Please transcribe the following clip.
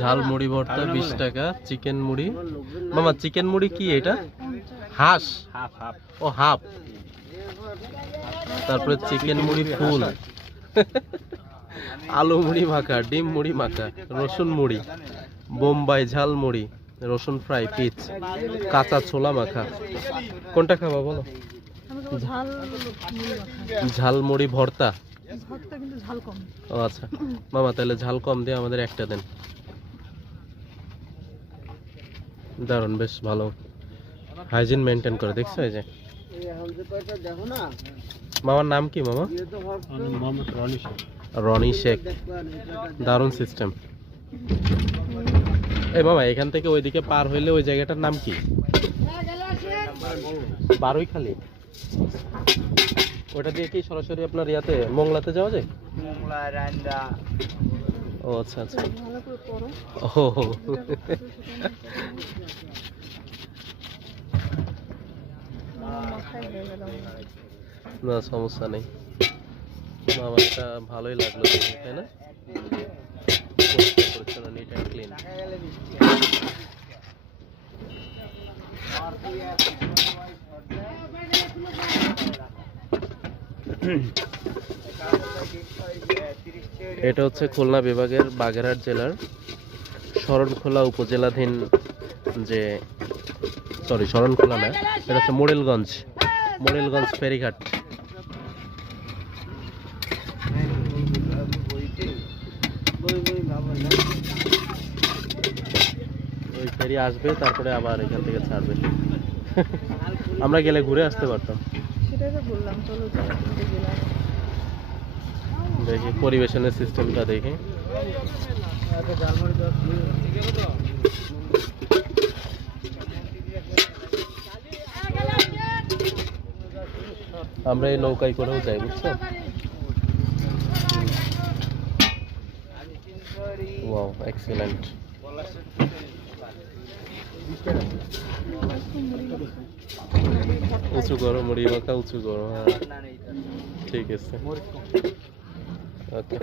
ঝাল মুড়ি ভর্তা 20 টাকা। চিকেন মুড়ি মামা, চিকেন মুড়ি কি এটা? হাঁস, ও হাফ। তারপরে চিকেন মুড়ি ফুল, আলু মুড়ি মাখা, ডিম মুড়ি মাখা, রসুন মুড়ি, বোম্বাই ঝাল মুড়ি, রসুন ফ্রাই পিচ, কাঁচা ছোলা মাখা। কোনটা খাবা বলো? ঝাল মুড়ি ভর্তা। ও আচ্ছা মামা, তাহলে ঝাল কম দিয়ে আমাদের একটা দেন। দারুন, বেশ ভালো হাইজিন মেনটেন করে, দেখছো? এই যে মামার নাম কি মামা? রনি শেখ। দারুন সিস্টেম। এই মামা, এখান থেকে ওইদিকে পার হইলে ওই জায়গাটার নাম কি? বারুইখালী। ওটা দিয়ে কি সরাসরি আপনার ইয়াতে মোংলাতে যাওয়া যায়? ও আচ্ছা আচ্ছা। ও না, সমস্যা নেই মামা, এটা ভালোই লাগলো, তাই না? Neat and clean. এটা হচ্ছে খুলনা বিভাগের বাগেরহাট জেলার শরণখোলা উপজেলাধীন যে, সরি শরণখোলা না, এটা হচ্ছে মোড়েলগঞ্জ ফেরিঘাট। ওই ফেরি আসবে, তারপরে আবার এখান থেকে ছাড়বে। আমরা গেলে ঘুরে আসতে পারতাম। দেখি পরিবেশনের সিস্টেমটা দেখি। আমরা এই নৌকায় করেও যাই, বুঝছো? Wow, excellent. উঁচু করো, মুড়ি মাখা উঁচু করো। হ্যাঁ ঠিক আছে, ওকে।